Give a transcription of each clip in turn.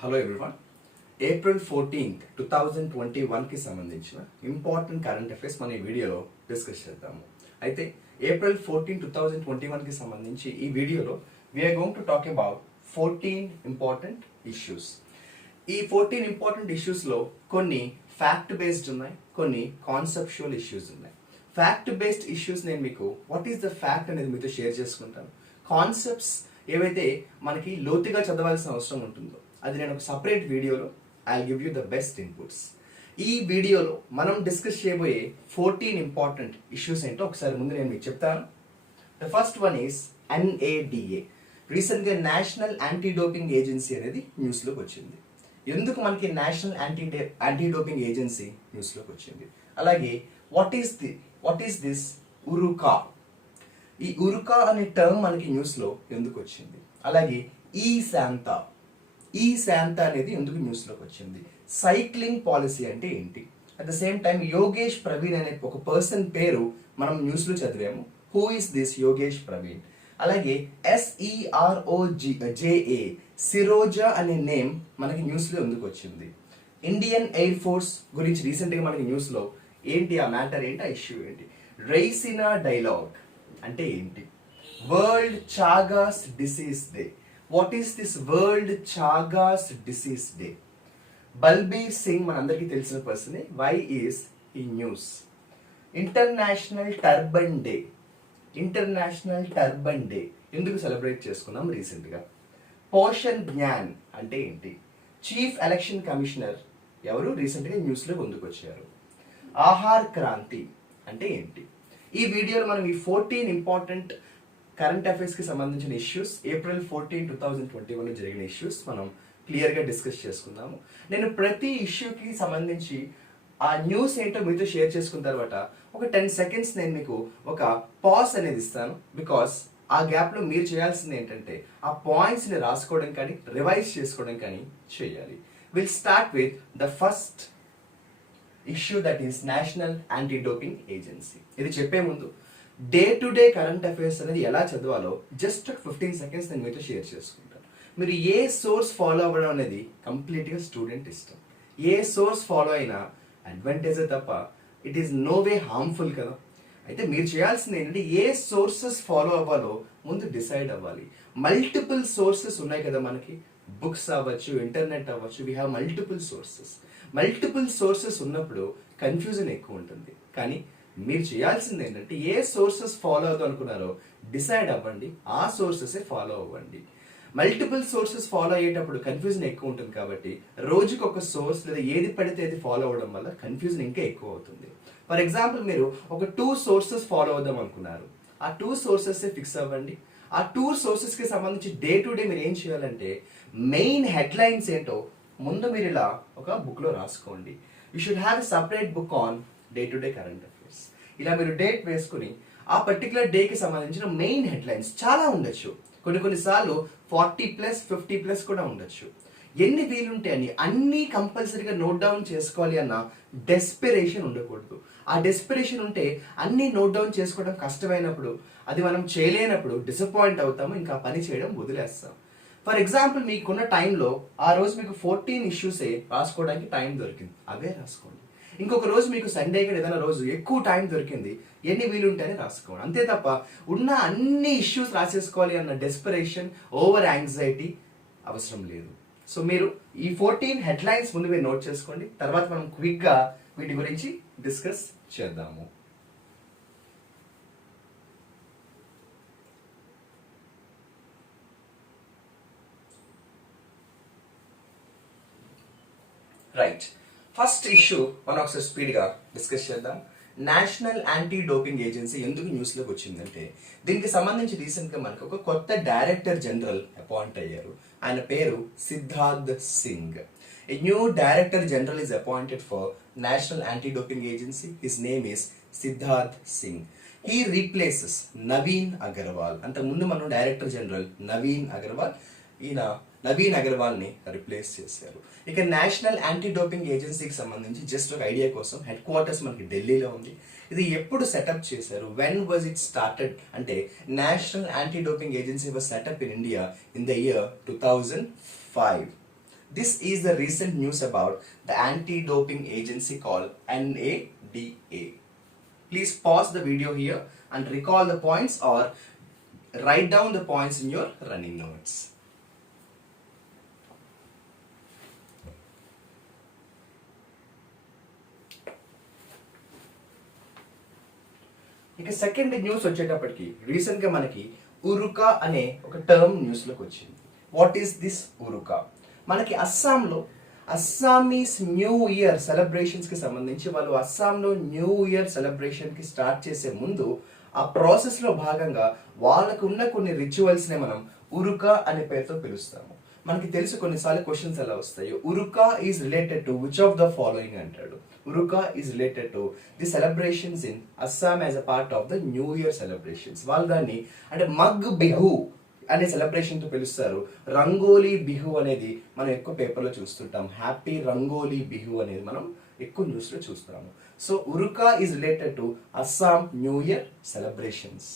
Hello everyone. April 14th 2021కి సంబంధించిన important current affairs మన ఈ వీడియోలో డిస్కస్ చేద్దాము. అయితే ఏప్రిల్ 14 2021కి సంబంధించి ఈ వీడియోలో we are going to talk about 14 important issues. ఈ 14 ఇంపార్టెంట్ ఇష్యూస్లో కొన్ని ఫ్యాక్ట్ బేస్డ్ ఉన్నాయి, కొన్ని కాన్సెప్చువల్ ఇష్యూస్ ఉన్నాయి. ఫ్యాక్ట్ బేస్డ్ ఇష్యూస్ నేను మీకు వాట్ ఈస్ ద ఫ్యాక్ట్ అనేది మీతో షేర్ చేసుకుంటాను. కాన్సెప్ట్స్ ఏవైతే మనకి లోతుగా చదవాల్సిన అవసరం ఉంటుందో అది నేను ఒక సపరేట్ వీడియోలో I give you the best inputs. ఈ వీడియోలో మనం డిస్కస్ చేయబోయే 14 ఇంపార్టెంట్ ఇష్యూస్ ఏంటో ఒకసారి ముందు నేను మీకు చెప్తాను. The first one is NADA. రీసెంట్గా నేషనల్ యాంటీ డోపింగ్ ఏజెన్సీ అనేది న్యూస్లోకి వచ్చింది. ఎందుకు మనకి నేషనల్ యాంటీ డోపింగ్ ఏజెన్సీ న్యూస్లోకి వచ్చింది? అలాగే వాట్ ఈస్ దిస్ ఉరుకా? ఈ ఉరుకా అనే టర్మ్ మనకి న్యూస్లో ఎందుకు వచ్చింది? అలాగే ఈ శాంతా అనేది ఎందుకు న్యూస్లోకి వచ్చింది? సైక్లింగ్ పాలసీ అంటే ఏంటి? At the same time Yogesh Praveen అనే ఒక పర్సన్ పేరు మనం న్యూస్లో చదివాము. Who is this Yogesh Praveen? అలాగే SEROJA సిరోజా అనే నేమ్ మనకి న్యూస్లో ఎందుకు వచ్చింది? ఇండియన్ ఎయిర్ ఫోర్స్ గురించి రీసెంట్గా మనకి న్యూస్లో ఏంటి ఆ మ్యాటర్ ఏంటి, ఆ ఇష్యూ ఏంటి? రైసినా డైలాగ్ అంటే ఏంటి? World Chagas disease day. What is this world Chagas disease day? Balbir Singh మనందరికీ తెలిసిన పర్సనే. వై ఈస్ ఈ న్యూస్? ఇంటర్నేషనల్ టర్బన్ డే ఎందుకు సెలబ్రేట్ చేసుకున్నాం రీసెంట్గా? పోషన్ జ్ఞాన్ అంటే ఏంటి? చీఫ్ ఎలక్షన్ కమిషనర్ ఎవరు రీసెంట్గా న్యూస్లో ముందుకు వచ్చారు? ఆహార్ క్రాంతి అంటే ఏంటి? ఈ వీడియోలో మనం ఈ 14 ఇంపార్టెంట్ కరెంట్ అఫైర్స్కి సంబంధించిన ఇష్యూస్, ఏప్రిల్ 14 2021లో జరిగిన ఇష్యూస్ మనం క్లియర్గా డిస్కస్ చేసుకుందాము. నేను ప్రతి ఇష్యూకి సంబంధించి ఆ న్యూస్ ఏంటో మీతో షేర్ చేసుకున్న తర్వాత ఒక 10 seconds నేను మీకు ఒక పాజ్ అనేది ఇస్తాను. బికాస్ ఆ గ్యాప్లో మీరు చేయాల్సింది ఏంటంటే ఆ పాయింట్స్ని రాసుకోవడం కానీ రివైజ్ చేసుకోవడం కానీ చేయాలి. Will start with the first issue, that is national anti doping agency. ఇది చెప్పే ముందు day to day current affairs అనేది ఎలా చదవాలో జస్ట్ 15 seconds నేను మీతో షేర్ చేసుకుంటాను. మీరు ఏ సోర్స్ ఫాలో అవ్వడం అనేది కంప్లీట్గా స్టూడెంట్ ఇష్టం. ఏ సోర్స్ ఫాలో అయినా అడ్వాంటేజే తప్ప it is no way harmful కదా. అయితే మీరు చేయాల్సింది ఏంటంటే ఏ సోర్సెస్ ఫాలో అవ్వాలో ముందు డిసైడ్ అవ్వాలి. మల్టిపుల్ సోర్సెస్ ఉన్నాయి కదా మనకి, బుక్స్ అవ్వచ్చు, ఇంటర్నెట్ అవ్వచ్చు, వీ హ్యావ్ మల్టిపుల్ సోర్సెస్ ఉన్నప్పుడు కన్ఫ్యూజన్ ఎక్కువ ఉంటుంది. కానీ మీరు చేయాల్సింది ఏంటంటే ఏ సోర్సెస్ ఫాలో అవుతాం అనుకున్నారో డిసైడ్ అవ్వండి, ఆ సోర్సెసే ఫాలో అవ్వండి. మల్టిపుల్ సోర్సెస్ ఫాలో అయ్యేటప్పుడు కన్ఫ్యూజన్ ఎక్కువ ఉంటుంది కాబట్టి రోజుకి ఒక సోర్స్ లేదా ఏది పడితే అది ఫాలో అవ్వడం వల్ల కన్ఫ్యూజన్ ఇంకా ఎక్కువ అవుతుంది. ఫర్ ఎగ్జాంపుల్ మీరు ఒక 2 sources ఫాలో అవుదాం అనుకున్నారు, ఆ 2 sources ఫిక్స్ అవ్వండి. ఆ 2 sourcesకి సంబంధించి డే టు డే మీరు ఏం చేయాలంటే మెయిన్ హెడ్లైన్స్ ఏంటో ముందు మీరు ఇలా ఒక బుక్లో రాసుకోండి. You should have a separate book on day to day current affairs. ఇలా మీరు డేట్ వేసుకుని ఆ పర్టికులర్ డేకి సంబంధించిన మెయిన్ హెడ్లైన్స్ చాలా ఉండొచ్చు, కొన్నిసార్లు 40+ 50+ కూడా ఉండొచ్చు. ఎన్ని వీలుంటే అన్ని కంపల్సరీగా నోట్ డౌన్ చేసుకోవాలి అన్న డెస్పిరేషన్ ఉండకూడదు. ఆ డెస్పిరేషన్ ఉంటే అన్ని నోట్ డౌన్ చేసుకోవడం కష్టమైనప్పుడు, అది మనం చేయలేనప్పుడు డిసప్పాయింట్ అవుతాము, ఇంకా పని చేయడం వదిలేస్తాం. ఫర్ ఎగ్జాంపుల్ మీకున్న టైంలో ఆ రోజు మీకు 14 ఇష్యూసే రాసుకోవడానికి టైం దొరికింది, అవే రాసుకోండి. ఇంకొక రోజు మీకు సండే కానీ ఏదైనా రోజు ఎక్కువ టైం దొరికింది, ఎన్ని వీలుంటేనే రాసుకోండి. అంతే తప్ప ఉన్న అన్ని ఇష్యూస్ రాసేసుకోవాలి అన్న డెస్పిరేషన్, ఓవర్ యాంగ్జైటీ అవసరం లేదు. సో మీరు ఈ 14 హెడ్లైన్స్ ముందు మీరు నోట్ చేసుకోండి, తర్వాత మనం క్విక్గా వీటి గురించి డిస్కస్ చేద్దాము. రైట్, ఫస్ట్ ఇష్యూ మనం ఒకసారి స్పీడ్గా డిస్కస్ చేద్దాం. నేషనల్ యాంటీ డోపింగ్ ఏజెన్సీ ఎందుకు న్యూస్లోకి వచ్చిందంటే దీనికి సంబంధించి రీసెంట్గా మనకు ఒక కొత్త డైరెక్టర్ జనరల్ అపాయింట్ అయ్యారు. ఆయన పేరు Siddharth Singh. A new director general is appointed for National Anti-Doping Agency. His name is Siddharth Singh. He replaces Naveen Agarwal. అంతకుముందు మనం డైరెక్టర్ జనరల్ నవీన్ అగర్వాల్, ఈయన నవీన్ అగర్వాల్ని రిప్లేస్ చేశారు. ఇక నేషనల్ యాంటీ డోపింగ్ ఏజెన్సీకి సంబంధించి జస్ట్ ఒక ఐడియా కోసం హెడ్ క్వార్టర్స్ మనకి ఢిల్లీలో ఉంది. ఇది ఎప్పుడు సెటప్ చేశారు? వెన్ వాజ్ ఇట్ స్టార్టెడ్ అంటే national anti doping agency was setup in India in the year 2005. This is the recent news about the anti-doping agency called NADA. Please pause the video here and recall the points or write down the points in your running notes. ఇక second news వచ్చేటప్పటికి recent గా మనకి ఉరుకా అనే ఒక term news లోకి వచ్చింది. What is this Uruka? మనకి అస్సాంలో అస్సామీస్ న్యూ ఇయర్ సెలబ్రేషన్స్ కి సంబంధించి వాళ్ళు అస్సాంలో న్యూ ఇయర్ సెలబ్రేషన్ కి స్టార్ట్ చేసే ముందు ఆ ప్రాసెస్ లో భాగంగా వాళ్ళకు ఉన్న కొన్ని రిచువల్స్ నే మనం ఉరుకా అనే పేరుతో పిలుస్తాము. మనకి తెలుసు కొన్నిసార్లు క్వశ్చన్స్ ఎలా వస్తాయి. Uruka is related to which of the following అంటాడు. Uruka is related to the celebrations in Assam as a part of the new year celebrations. వాళ్ళు దాన్ని అంటే మగ్ బిహు అనే సెలబ్రేషన్ తో పిలుస్తారు. రంగోలీ బిహు అనేది మనం ఎక్కువ పేపర్లో చూస్తుంటాం. హ్యాపీ రంగోలీ బిహు అనేది మనం ఎక్కువ న్యూస్ లో చూస్తాము. So Uruka is related to Assam new year celebrations.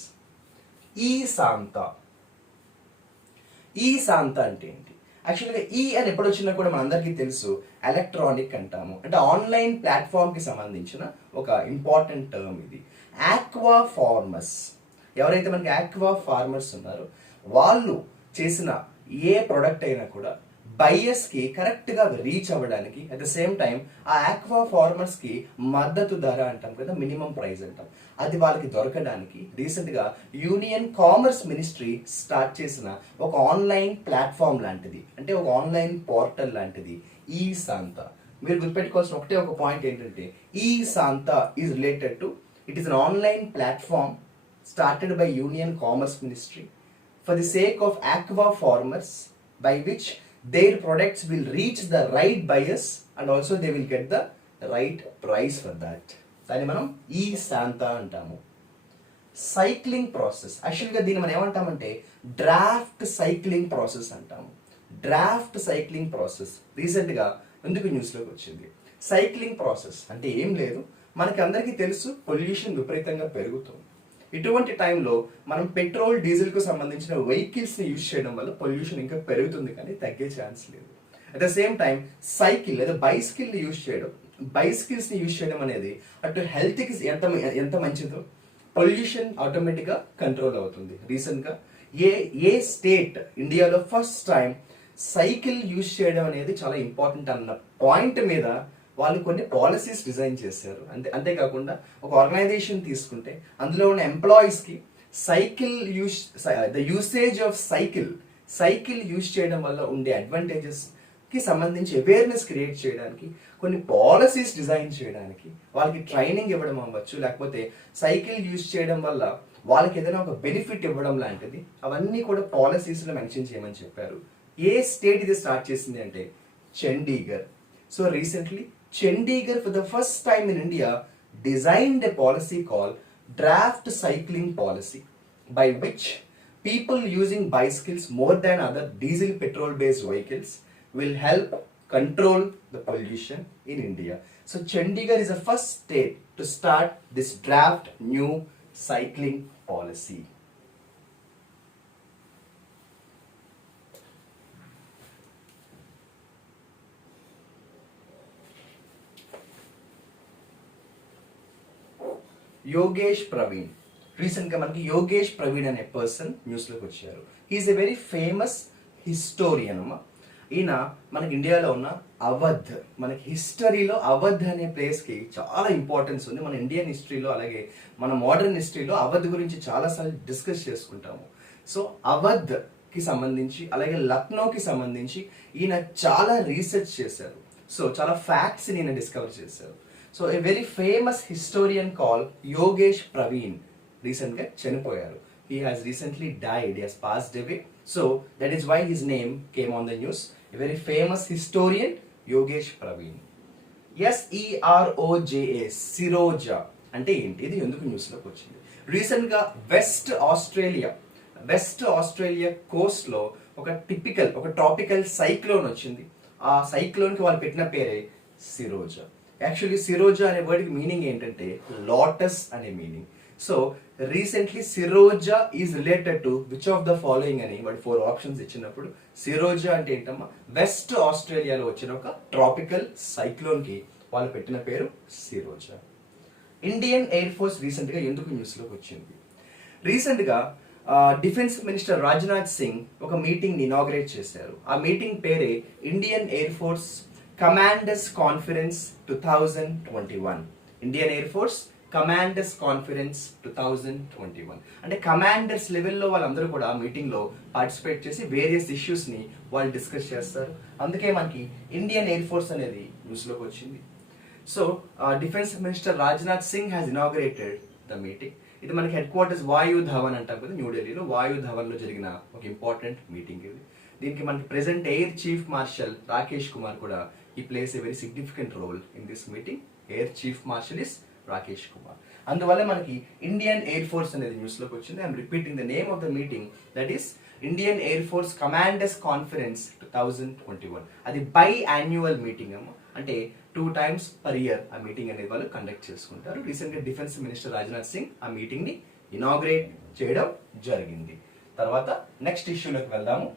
ఈ సాంతా అంటే ఏంటి? యాక్చువల్గా ఈ అని ఎప్పుడు వచ్చినా కూడా మనందరికీ తెలుసు ఎలక్ట్రానిక్ అంటాము. అంటే ఆన్లైన్ ప్లాట్ఫామ్ కి సంబంధించిన ఒక ఇంపార్టెంట్ టర్మ్ ఇది. ఆక్వా ఫార్మర్స్, ఎవరైతే మనకి ఆక్వా ఫార్మర్స్ ఉన్నారో వాళ్ళు చేసిన ఏ ప్రొడక్ట్ అయినా కూడా బయర్స్ కి కరెక్ట్ గా రీచ్ అవ్వడానికి అట్ ద సేమ్ టైం ఆ ఆక్వా ఫార్మర్స్ కి మద్దతు ధర అంటాం కదా, మినిమం ప్రైస్ అంటాం, అది వాళ్ళకి దొరకడానికి రీసెంట్ గా యూనియన్ కామర్స్ మినిస్ట్రీ స్టార్ట్ చేసిన ఒక ఆన్లైన్ ప్లాట్ఫామ్ లాంటిది, అంటే ఒక ఆన్లైన్ పోర్టల్ లాంటిది ఈ సాంతా. మీరు గుర్తుపెట్టుకోవాల్సిన ఒకటే ఒక పాయింట్ ఏంటంటే ఈ సాంతా is related to it is an online platform started by Union Commerce Ministry for the sake of aqua farmers, by which their products will reach the right buyers and also they will get the right price for that. దాన్ని మనం ఈ శాంతా అంటాము. Cycling process, యాక్చువల్గా దీన్ని మనం ఏమంటామంటే draft cycling process అంటాము. Draft cycling process రీసెంట్గా ఎందుకు న్యూస్లోకి వచ్చింది. సైక్లింగ్ ప్రాసెస్ అంటే ఏం లేదు, మనకి అందరికీ తెలుసు పొల్యూషన్ విపరీతంగా పెరుగుతుంది. ఇటువంటి టైంలో మనం పెట్రోల్ డీజిల్ కు సంబంధించిన వెహికల్స్ ని యూజ్ చేయడం వల్ల పొల్యూషన్ ఇంకా పెరుగుతుంది కానీ తగ్గే ఛాన్స్ లేదు. At the same time cycle లేదా బైసికిల్ ని యూజ్ చేయడం, బైసికిల్స్ ని యూజ్ చేయడం అనేది అటు హెల్త్ కి ఎంత మంచిదో పొల్యూషన్ ఆటోమేటిక్ గా కంట్రోల్ అవుతుంది. రీసెంట్ గా ఏ స్టేట్ ఇండియాలో ఫస్ట్ టైం సైకిల్ యూజ్ చేయడం అనేది చాలా ఇంపార్టెంట్ అన్న పాయింట్ మీద వాళ్ళు కొన్ని పాలసీస్ డిజైన్ చేశారు. అంతేకాకుండా ఒక ఆర్గనైజేషన్ తీసుకుంటే అందులో ఉన్న ఎంప్లాయీస్ కి cycle usage of cycle use చేయడం వల్ల ఉండే అడ్వాంటేజెస్ కి సంబంధించి అవేర్నెస్ క్రియేట్ చేయడానికి, కొన్ని పాలసీస్ డిజైన్ చేయడానికి, వాళ్ళకి ట్రైనింగ్ ఇవ్వడం అవ్వచ్చు, లేకపోతే సైకిల్ యూజ్ చేయడం వల్ల వాళ్ళకి ఏదైనా ఒక బెనిఫిట్ ఇవ్వడం లాంటిది, అవన్నీ కూడా పాలసీస్ లో మెన్షన్ చేయమని చెప్పారు. ఏ స్టేట్ ఇది స్టార్ట్ చేసింది అంటే Chandigarh. So recently Chandigarh for the first time in India designed a policy called draft cycling policy, by which people using bicycles more than other diesel petrol based vehicles will help control the pollution in India. So Chandigarh is the first state to start this draft new cycling policy. Yogesh Praveen, recent గా మనకి యోగేష్ ప్రవీణ్ అనే person news లోకి వచ్చారు. He is a very famous historian అమ్మా. ఈయన మనకి ఇండియాలో ఉన్న అవధ్, మనకి హిస్టరీలో అవధ్ అనే ప్లేస్ కి చాలా ఇంపార్టెన్స్ ఉంది. మన ఇండియన్ హిస్టరీలో అలాగే మన మోడర్న్ హిస్టరీలో అవధ్ గురించి చాలా సార్లు డిస్కస్ చేసుకుంటాము. సో అవధ్ కి సంబంధించి అలాగే లక్నోకి సంబంధించి ఈయన చాలా రీసెర్చ్ చేశారు. సో చాలా ఫ్యాక్ట్స్ ఈయన డిస్కవర్ చేశారు. సో ఏ very famous historian call Yogesh Praveen recent గా చనిపోయారు. He has recently died, he has passed away. So that is why his name came on the news. A very famous historian, Yogesh Praveen. SEROJA, సిరోజా అంటే ఏంటి, ఇది ఎందుకు news లోకి వచ్చింది? Recent గా west Australia Coast లో ఒక ట్రాపికల్ సైక్లోన్ వచ్చింది. ఆ సైక్లోన్ కి వాళ్ళు పెట్టిన పేరే సిరోజా. యాక్చువల్లీ సిరోజా అనే వర్డ్ కి మీనింగ్ ఏంటంటే లోటస్ అనే మీనింగ్. సో రీసెంట్లీ సిరోజా is related to which of the following అని వాడు 4 ఆప్షన్స్ ఇచ్చినప్పుడు సిరోజా అంటే ఏంటమ్మా, వెస్ట్ ఆస్ట్రేలియాలో వచ్చిన ఒక ట్రాపికల్ సైక్లోన్ కి వాళ్ళు పెట్టిన పేరు సిరోజా. ఇండియన్ ఎయిర్ ఫోర్స్ రీసెంట్ గా ఎందుకు న్యూస్ లోకి వచ్చింది? రీసెంట్ గా డిఫెన్స్ మినిస్టర్ రాజ్నాథ్ సింగ్ ఒక మీటింగ్ ని ఇనాగ్రేట్ చేశారు. ఆ మీటింగ్ పేరే Indian Air Force commanders conference 2021. Indian Air Force commanders conference 2021 అంటే కమాండర్స్ లెవెల్లో వాళ్ళందరూ కూడా మీటింగ్ లో పార్టిసిపేట్ చేసి వేరియస్ ఇష్యూస్ ని వాళ్ళు డిస్కస్ చేస్తారు. అందుకే మనకి ఇండియన్ ఎయిర్ ఫోర్స్ అనేది న్యూస్ లోకి వచ్చింది. So defence minister Rajnath Singh has inaugurated the meeting. ఇది మనకి హెడ్ క్వార్టర్స్ వాయు ధవన్ అంటాం కదా, న్యూఢిల్లీలో వాయు ధవన్ లో జరిగిన ఒక ఇంపార్టెంట్ మీటింగ్ ఇది. దీనికి మనకి present air chief marshal Rakesh Kumar కూడా ఈ plays a very significant role in this meeting. Air chief marshal is Rakesh Kumar. అందువల్ల మనకి ఇండియన్ ఎయిర్ ఫోర్స్ అనేది న్యూస్ లోకి వచ్చింది. I'm repeating the name of the meeting, that is Indian Air Force commanders conference 2021. అది by annual meeting అమ్మ, అంటే 2 times per year ఆ meeting అనేది వాళ్ళు కండక్ట్ చేసుకుంటారు. రీసెంట్ గా డిఫెన్స్ మినిస్టర్ రాజ్నాథ్ సింగ్ ఆ మీటింగ్ ని ఇనాగ్రేట్ చేయడం జరిగింది. తర్వాత నెక్స్ట్ ఇష్యూలోకి వెళ్దాము.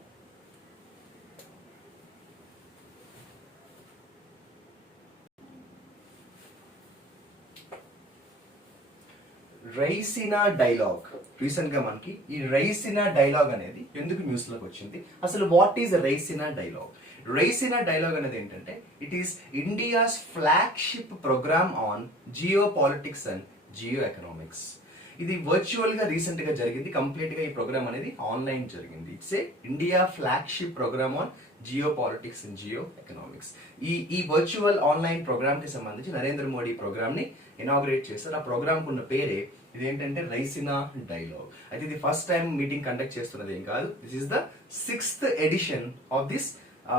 రైసినా డైలాగ్. రీసెంట్ గా మనకి ఈ రైసినా డైలాగ్ అనేది ఎందుకు న్యూస్ లోకి వచ్చింది, అసలు what is Raisina dialogue? Raisina dialogue అనేది ఏంటంటే it is India's flagship programme on geo politics and Jio economics. ఇది వర్చువల్ గా రీసెంట్ గా జరిగింది. కంప్లీట్ గా ఈ ప్రోగ్రామ్ అనేది ఆన్లైన్ జరిగింది. It's a India flagship programme on geo politics and Jio economics. ఈ వర్చువల్ ఆన్లైన్ ప్రోగ్రామ్ కి సంబంధించి నరేంద్ర మోడీ ప్రోగ్రామ్ ని ఇనాగ్రేట్ చేశారు. ఆ ప్రోగ్రామ్ కున్న పేరే ఇదేంటంటే రైసినా డైలాగ్. అయితే ఇది ఫస్ట్ టైం మీటింగ్ కండక్ట్ చేస్తున్నది ఏం కాదు. This is the 6th edition of this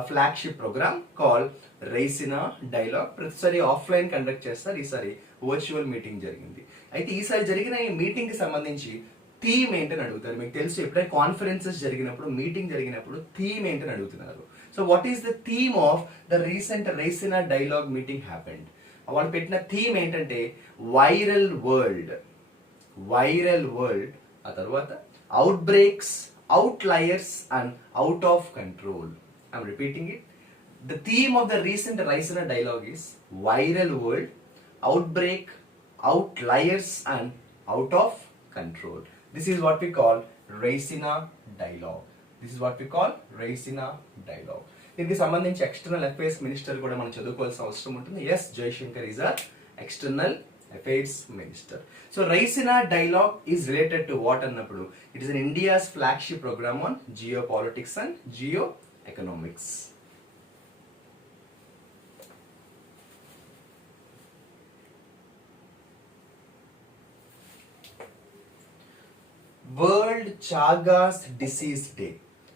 flagship programme call Raisina dialogue. ప్రతిసారి ఆఫ్లైన్ కండక్ట్ చేస్తారు, ఈసారి వర్చువల్ మీటింగ్ జరిగింది. అయితే ఈసారి జరిగిన ఈ మీటింగ్ కి సంబంధించి థీమ్ ఏంటని అడుగుతారు. మీకు తెలుసు ఎప్పుడైనా కాన్ఫరెన్సెస్ జరిగినప్పుడు, మీటింగ్ జరిగినప్పుడు థీమ్ ఏంటని అడుగుతున్నారు. So what is the theme of the recent Raisina dialogue meeting happened? వాళ్ళు పెట్టిన థీమ్ ఏంటంటే వైరల్ వరల్డ్. వైరల్ వరల్డ్, ఆ తర్వాత out breaks, outliers and out of control. I'm repeating it. The theme of the recent Raisina dialogue is viral world, outbreak, outliers and out of control. This is what we call Raisina dialogue. This is what we call Raisina dialogue. దీనికి సంబంధించి external affairs minister కూడా మనం చదువుకోవాల్సిన అవసరం ఉంటుంది. S Jaishankar is our external affairs minister. So Raisina dialogue is related to what అన్నప్పుడు it is in India's flagship programme on geo politics and Jio economics. World Chagas disease day.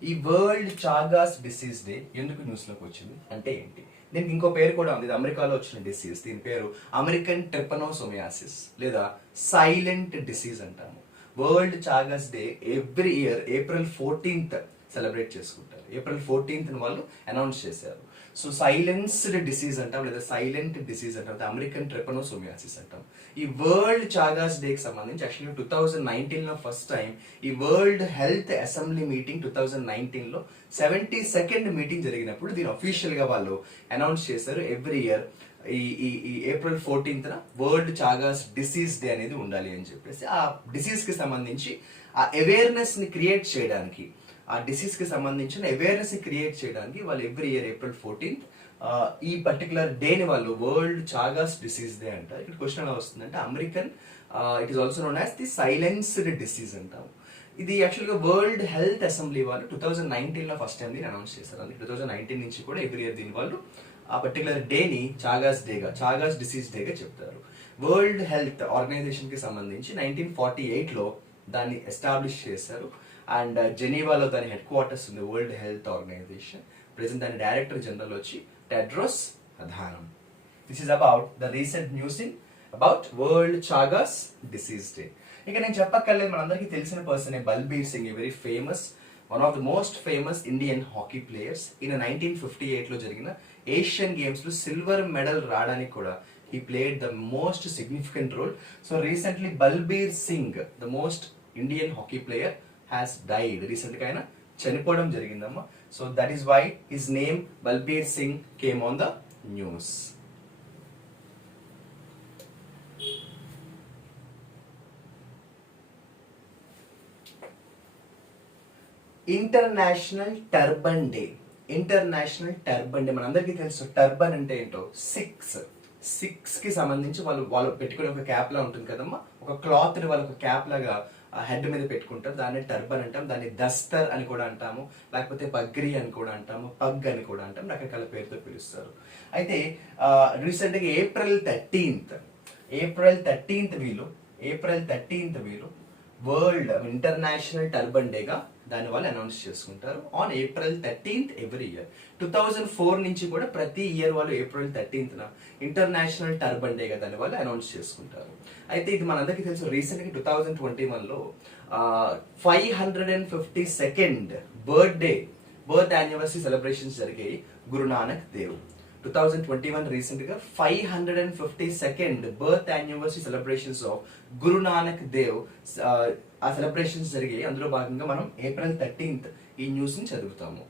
ఈ world Chagas disease day ఎందుకు news లోకి వచ్చింది అంటే ఏంటి? దీనికి ఇంకో పేరు కూడా ఉంది. ఇది అమెరికాలో వచ్చిన డిసీజ్. దీని పేరు అమెరికన్ ట్రిపనోసోమియాసిస్ లేదా సైలెంట్ డిసీజ్ అంటాము. World Chagas day every year April 14th celebrate చేసుకుంటారు. April 14th వాళ్ళు అనౌన్స్ చేశారు. సో సైలెన్స్డ్ డిసీజ్ అంటాం లేదా సైలెంట్ డిసీజ్ అంటాం, అమెరికన్ ట్రిపనోసోమియాసిస్ అంటాం. ఈ వరల్డ్ చాగాస్ డే కి సంబంధించి యాక్చువల్లీ 2019 లో ఫస్ట్ టైం ఈ వరల్డ్ హెల్త్ అసెంబ్లీ మీటింగ్ 2019 లో 72nd మీటింగ్ జరిగినప్పుడు దీని అఫీషియల్ గా వాళ్ళు అనౌన్స్ చేశారు. ఎవ్రీ ఇయర్ ఈ April 14th world Chagas disease day అనేది ఉండాలి అని చెప్పేసి ఆ డిసీజ్ కి సంబంధించి ఆ అవేర్నెస్ ని క్రియేట్ చేయడానికి, ఆ డిసీజ్ కి సంబంధించిన అవేర్నెస్ క్రియేట్ చేయడానికి వాళ్ళు ఎవ్రీ ఇయర్ April 14th ఈ పర్టికులర్ డేని వాళ్ళు వరల్డ్ చాగాస్ డిసీజ్ డే అంటారు. ఇక్కడ క్వశ్చన్ ఎలా వస్తుందంటే American it is also known as the silenced disease అంటాం. ఇది యాక్చువల్గా వరల్డ్ హెల్త్ అసెంబ్లీ వాళ్ళు 2019 లో ఫస్ట్ టైం దీన్ని అనౌన్స్ చేశారు. అందుకే 2019 నుంచి కూడా ఎవ్రీ ఇయర్ దీని వాళ్ళు ఆ పర్టికులర్ డేని చాగాస్ డేగా, చాగాస్ డిసీజ్ డేగా చెప్తారు. వరల్డ్ హెల్త్ ఆర్గనైజేషన్ కి సంబంధించి 1948 లో దాన్ని ఎస్టాబ్లిష్ చేశారు. అండ్ జెనీవాలో దాని హెడ్ క్వార్టర్స్ ఉంది వరల్డ్ హెల్త్ ఆర్గనైజేషన్. ప్రెసెంట్ దాని డైరెక్టర్ జనరల్ వచ్చి Tedros Adhanom. This is about the recent news in about world Chagas disease day. ఇక నేను చెప్పక్కర్లేదు, మనందరికీ తెలిసిన పర్సన్ Balbir Singh, a very famous, one of the most famous Indian hockey players. ఈయన 1958 లో జరిగిన ఏషియన్ గేమ్స్ లో సిల్వర్ మెడల్ రావడానికి కూడా he played the most significant role. So recently Balbir Singh, the most Indian hockey player, has died. Recently ఆయన చనిపోవడం జరిగిందమ్మా. So that is why his name Balbir Singh came on the news. International turban day. International turban day మనందరికీ తెలుసు. Turban అంటే ఏంటో, six కి సంబంధించి వాళ్ళు పెట్టుకునే ఒక క్యాప్ లా ఉంటుంది కదమ్మా. ఒక క్లాత్ ని వాళ్ళు ఒక క్యాప్ లాగా హెడ్ మీద పెట్టుకుంటారు. దాన్ని టర్బన్ అంటాం. దాన్ని దస్తర్ అని కూడా అంటాము, లేకపోతే పగ్రి అని కూడా అంటాము, పగ్ అని కూడా అంటాం. రకరకాల పేరుతో పిలుస్తారు. అయితే రీసెంట్ గా ఏప్రిల్ 13th వీళ్ళు వరల్డ్ ఇంటర్నేషనల్ టర్బన్ డేగా దాని వాళ్ళు అనౌన్స్ చేసుకుంటారు on April 13th every year. 2004 నుంచి కూడా ప్రతి ఇయర్ వాళ్ళు April 13th ఇంటర్నేషనల్ టర్బన్ డేగా దాని వాళ్ళు అనౌన్స్ చేసుకుంటారు. అయితే ఇది మనందరికీ తెలుసు. రీసెంట్ గా 2021లో 552nd బర్త్ యానివర్సరీ సెలబ్రేషన్స్ జరిగాయి గురునానక్ దేవ్. 2021 రీసెంట్ గా 552nd birth anniversary celebrations of Guru Nanak Dev ఆ సెలబ్రేషన్స్ జరిగాయి. అందులో భాగంగా మనం April 13th ఈ న్యూస్ ని చదువుతాము.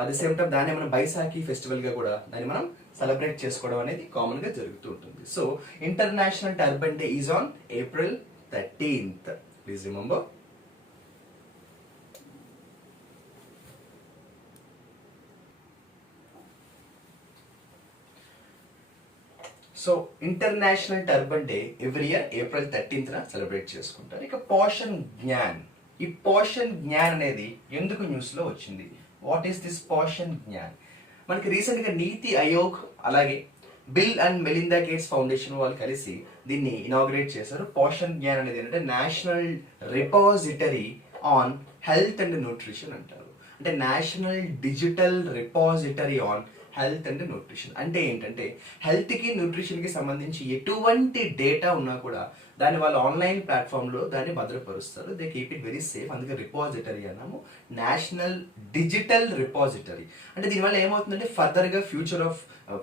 అట్ ద సేమ్ టైం దాన్ని మనం బైసాఖి ఫెస్టివల్ గా కూడా దాన్ని మనం సెలబ్రేట్ చేసుకోవడం అనేది కామన్ గా జరుగుతూ ఉంటుంది. So international turban day is on April 13th. Please remember. So international turban day every year April 13th celebrate చేసుకుంటారు. ఇక పోషన్ జ్ఞాన్. ఈ పోషన్ జ్ఞాన్ అనేది ఎందుకు న్యూస్ లో వచ్చింది? What is this Poshan Gyan? మనకి రీసెంట్ గా నీతి ఆయోగ్ అలాగే Bill and Melinda Gates Foundation వాళ్ళు కలిసి దీన్ని ఇనాగ్రేట్ చేశారు. పోషన్ జ్ఞాన్ అనేది ఏంటంటే national repository on health and nutrition అంటారు. అంటే national digital repository on health and nutrition. అంటే ఏంటంటే హెల్త్ కి న్యూట్రిషన్ కి సంబంధించి ఎటువంటి డేటా ఉన్నా కూడా దాన్ని వాళ్ళు ఆన్లైన్ ప్లాట్ఫామ్ లో దాన్ని భద్రపరుస్తారు. They keep it very safe. అందుకే రిపాజిటరీ అన్నాము, నేషనల్ డిజిటల్ రిపాజిటరీ. అంటే దీనివల్ల ఏమవుతుందంటే ఫర్దర్ గా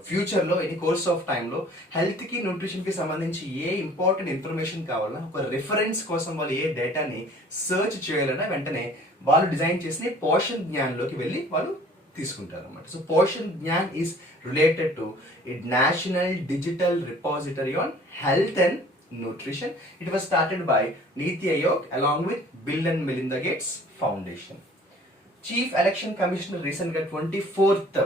ఫ్యూచర్ లో ఎనీ కోర్స్ ఆఫ్ టైమ్ లో హెల్త్ కి న్యూట్రిషన్ కి సంబంధించి ఏ ఇంపార్టెంట్ ఇన్ఫర్మేషన్ కావాలన్నా ఒక రిఫరెన్స్ కోసం వాళ్ళు ఏ డేటాని సర్చ్ చేయాలన్నా వెంటనే వాళ్ళు డిజైన్ చేసిన పోషన్ జ్ఞాన్ లోకి వెళ్ళి వాళ్ళు తీసుకుంటారు అన్నమాట. So Poshan Gyan is related to it national digital repository on health and nutrition. It was started by NITI Aayog along with Bill and Melinda Gates foundation. Chief election commissioner recent గా 24th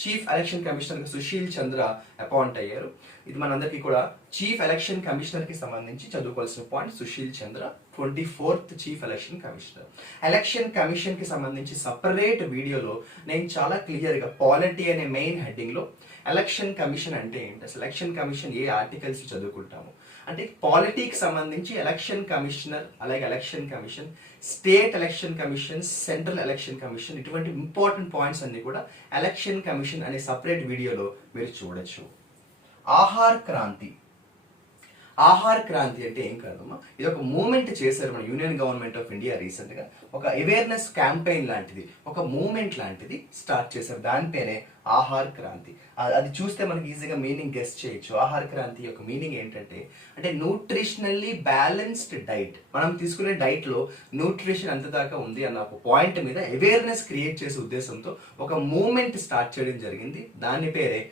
chief election commissioner Sushil Chandra appoint అయ్యారు. ఇది మనందరికీ కూడా chief election commissioner కి సంబంధించి చదువుకోవాల్సిన point. Sushil Chandra 24th chief election commissioner. Election commission కి సంబంధించి సపరేట్ వీడియోలో నేను చాలా క్లియర్ గా పాలిటీ అనే మెయిన్ హెడ్డింగ్ లో ఎలక్షన్ కమిషన్ అంటే ఏంటి, అసలు ఎలక్షన్ కమిషన్ ఏ ఆర్టికల్స్ చదువుకుంటాము అంటే పాలిటీకి సంబంధించి ఎలక్షన్ కమిషనర్ అలాగే election commission, state election commission, central election commission, ఇటువంటి ఇంపార్టెంట్ పాయింట్స్ అన్ని కూడా ఎలక్షన్ కమిషన్ అనే సపరేట్ వీడియోలో మీరు చూడొచ్చు. ఆహార్ క్రాంతి. ఆహార్ క్రాంతి అంటే ఏం కాదమ్మా, ఇది ఒక మూవ్మెంట్ చేశారు మన union government of India recent గా. ఒక అవేర్నెస్ క్యాంపెయిన్ లాంటిది, ఒక మూవ్మెంట్ లాంటిది స్టార్ట్ చేశారు. దాని పేరే ఆహార్ క్రాంతి. అది చూస్తే మనకి ఈజీగా మీనింగ్ గెస్ చేయొచ్చు. ఆహార్ క్రాంతి యొక్క మీనింగ్ ఏంటంటే అంటే న్యూట్రిషనల్లీ బ్యాలెన్స్డ్ డైట్. మనం తీసుకునే డైట్ లో న్యూట్రిషన్ ఎంత దాకా ఉంది అన్న ఒక పాయింట్ మీద అవేర్నెస్ క్రియేట్ చేసే ఉద్దేశంతో ఒక మూవ్మెంట్ స్టార్ట్ చేయడం జరిగింది. దాని పేరే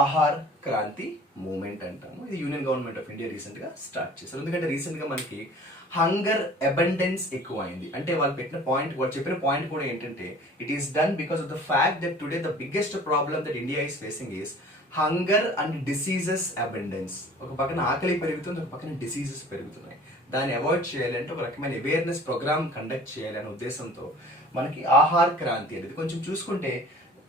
ఆహార్ క్రాంతి మూవ్మెంట్ అంటాము. ఇది union government of India recent గా స్టార్ట్ చేశారు. ఎందుకంటే రీసెంట్ గా మనకి హంగర్ అబండెన్స్ ఎక్కువ అయింది. అంటే వాళ్ళు పెట్టిన పాయింట్, వాళ్ళు చెప్పిన పాయింట్ కూడా ఏంటంటే it is done because of the fact that today the biggest problem that India is facing is hunger and diseases abundance. ఒక పక్కన ఆకలి పెరుగుతుంది, ఒక పక్కన డిసీజెస్ పెరుగుతున్నాయి. దాన్ని అవాయిడ్ చేయాలంటే ఒక రకమైన అవేర్నెస్ ప్రోగ్రామ్ కండక్ట్ చేయాలనే ఉద్దేశంతో మనకి ఆహార్ క్రాంతి అనేది కొంచెం చూసుకుంటే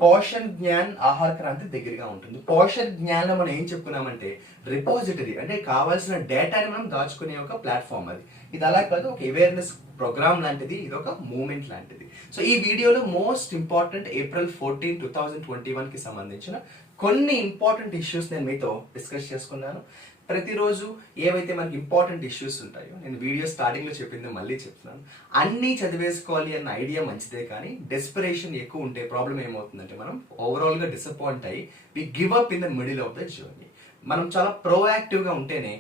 పోషన్ జ్ఞాన్ ఆహార్ క్రాంతి దగ్గరగా ఉంటుంది. పోషన్ జ్ఞాన్ లో మనం ఏం చెప్పుకున్నామంటే రిపాజిటరీ అంటే కావాల్సిన డేటాని మనం దాచుకునే ఒక ప్లాట్ఫామ్ అది. ఇది అలా కాదు, ఒక అవేర్నెస్ ప్రోగ్రామ్ లాంటిది, ఇది ఒక మూవ్మెంట్ లాంటిది. సో ఈ వీడియోలో మోస్ట్ ఇంపార్టెంట్ April 14, 2021 కి సంబంధించిన కొన్ని ఇంపార్టెంట్ ఇష్యూస్ నేను మీతో డిస్కస్ చేసుకున్నాను. ప్రతిరోజు ఏవైతే మనకి ఇంపార్టెంట్ ఇష్యూస్ ఉంటాయో నేను వీడియో స్టార్టింగ్ లో చెప్పింది మళ్ళీ చెప్తున్నాను. అన్ని చదివేసుకోవాలి అన్న ఐడియా మంచిదే, కానీ డెస్పిరేషన్ ఎక్కువ ఉంటే ప్రాబ్లం ఏమవుతుందంటే మనం ఓవరాల్ గా డిసప్పాయింట్ అయ్యి we give up in the middle of the journey. మనం చాలా ప్రోయాక్టివ్గా ఉంటేనే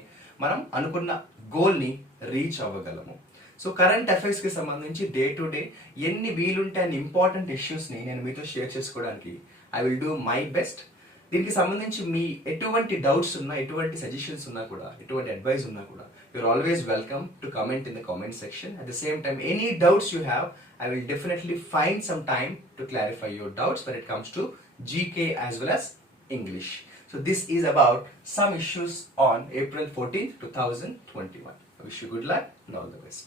మనం అనుకున్న గోల్ని రీచ్ అవ్వగలము. సో కరెంట్ అఫైర్స్కి సంబంధించి డే టు డే ఎన్ని వీలుంటే అన్ని ఇంపార్టెంట్ ఇష్యూస్ని నేను మీతో షేర్ చేసుకోవడానికి I will do my best. దీనికి సంబంధించి మీ ఎటువంటి డౌట్స్ ఉన్నా, ఎటువంటి సజెషన్స్ ఉన్నా కూడా, ఎటువంటి అడ్వైస్ ఉన్నా కూడా, you're always welcome to comment in the comment section. At the same time, any doubts you have, I will definitely find some time to clarify your doubts when it comes to GK as well as English. So this is about some issues on April 14th, 2021. I wish you good luck and all the best.